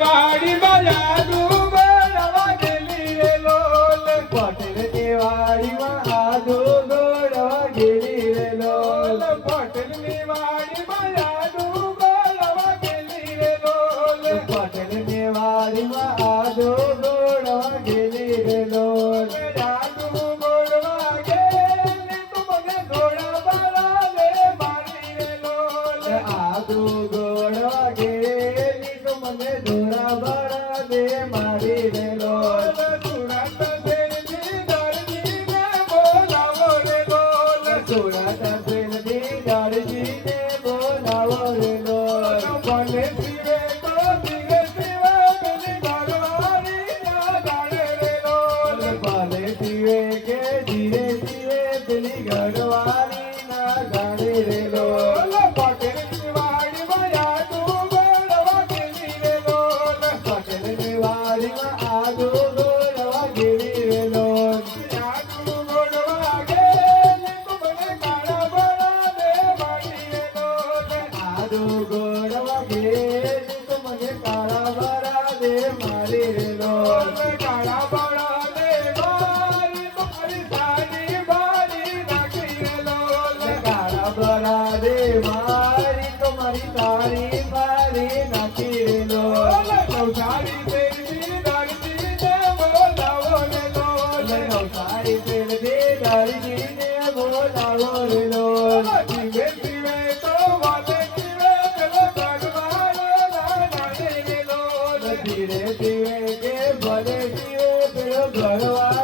વાડી બજાડુ ગોળવા ગેલી રે લોલ પટેલ ની વાડીમાં આદુ ગોળવા ગેલી રે લોલ પટેલ ની વાડી બજાડુ ગોળવા ગેલી રે લોલ પટેલ ની વાડીમાં આદુ ગોળવા ગેલી રે લોલ આદુ ગોળવા ગેલી તું મને ઘોડા બાળા રે મારી રે લોલ આદુ ગોળવા ગેલી તો મને ધોળા બાળા દે મારી રે લોલ સુરત શેરજી દરજીને બોલાવો રે લોલ સુરત શેરજી દરજીને બોલાવો રે લોલ ભલે શિવે તો ધીરે શિવે પેલી ઘરવાળી ના જાણે રે લોલ ભલે શિવે કે ધીરે શિવે પેલી ઘરવાળી ના જાણે રે લોલ પટેલ ની વાડી બજાડુ ગોળવા ગેલી રે લોલ પટેલ ની વાડીમાં આદુ ગોળવા ગેલી રે લોલ આદુ ગોળવા ગેલી તું મને કાળા બળા દે મારી રે લોલ આદુ ગોળવા ગેલી તો મને કાળા બરા દે મારી રે લોલ કાળા બળા દે મારી મારી સાડી બારી નાખી રે લોલ કાળા બરા દે મારી તો મારી તારી મારી નાખી રે લોલ નવસારી શેરજી દરજીને બોલાવો રે લોલ નવસારી શેરજી દરજીને બોલાવો રે લોલ શિવે શિવે તો વાલે શિવે પેલો ભગવાન ના જાણે રે લોલ ધીરે ધીરે કે ભલે શિવે પેલો ઘરવાળો